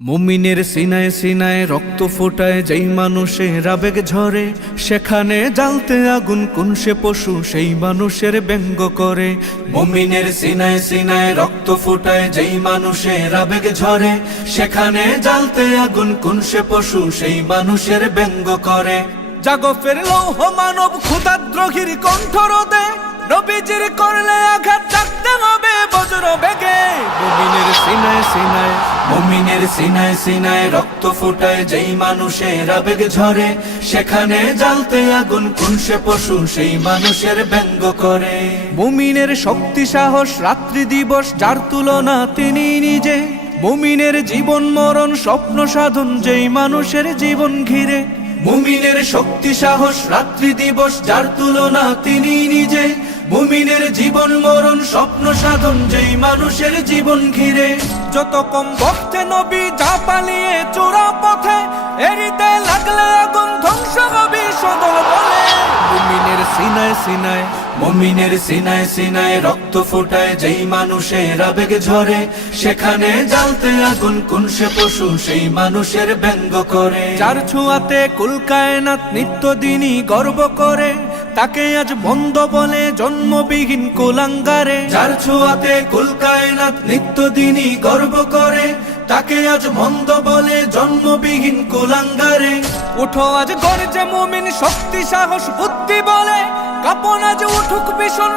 মুমিনের সিনায় সিনায় রক্ত ফোটায় যেই মানুষের আবেগ ঝরে, সেখানে জ্বালতে আগুন কোন সে পশু সেই মানুষের ব্যঙ্গ করে। মুমিনের সিনায় সিনায় রক্ত ফোটায় যেই মানুষের আবেগ ঝরে, সেখানে জ্বালতে আগুন কোন সে পশু সেই মানুষের ব্যঙ্গ করে। জাগো ফের লৌহ মানব ক্ষুধাদ্রোহীর কণ্ঠরোধে, নবীজির করলে আঘাত জাগতে হবে বজ্র বেগে। মুমিনের সিনায় সিনায় মুমিনের সিনায় সিনায় রক্ত ফোটায় যেই মানুষের আবেগ ঝরে, সেখানে জ্বালতে আগুন কোন সে পশু সেই মানুষের ব্যঙ্গ করে। মুমিনের শক্তি সাহস রাত্রি দিবস যার তুলনা তিনি নিজে, মুমিনের জীবন মরণ স্বপ্ন সাধন যেই মানুষের জীবন ঘিরে। মুমিনের শক্তি সাহস রাত্রি দিবস যার তুলনা তিনি নিজে, মুমিনের জীবন মরণ স্বপ্ন সাধন যেই মানুষের জীবন ঘিরে। যত কম ভক্তে নবী যা পালিয়ে চোরা পথে, এরিতে লাগলে আগুন ধ্বংস হবে সদল বলে। মুমিনের সিনায় সিনায় মুমিনের সিনায় সিনায় রক্ত ফোটায় যেই মানুষের আবেগ ঝরে, সেখানে জ্বালতে আগুন কোন সে পশু সেই মানুষের ব্যঙ্গ করে। যার ছোঁয়াতে কুল কায়নাত নিত্যদিনই গর্ব করে, তাকে আজ বন্ধ বলে জন্মবিহীন কুলাঙ্গারে। যার ছোঁয়াতে কুল কায়নাত নিত্যদিনই গর্ব করে, তাকে আজ মন্দ বলে জন্মবিহীন কুলাঙ্গারে। উঠো আজ গর্জে মুমিন শক্তি সাহস বুদ্ধি বলে, কাঁপন আজ উঠুক ভীষণ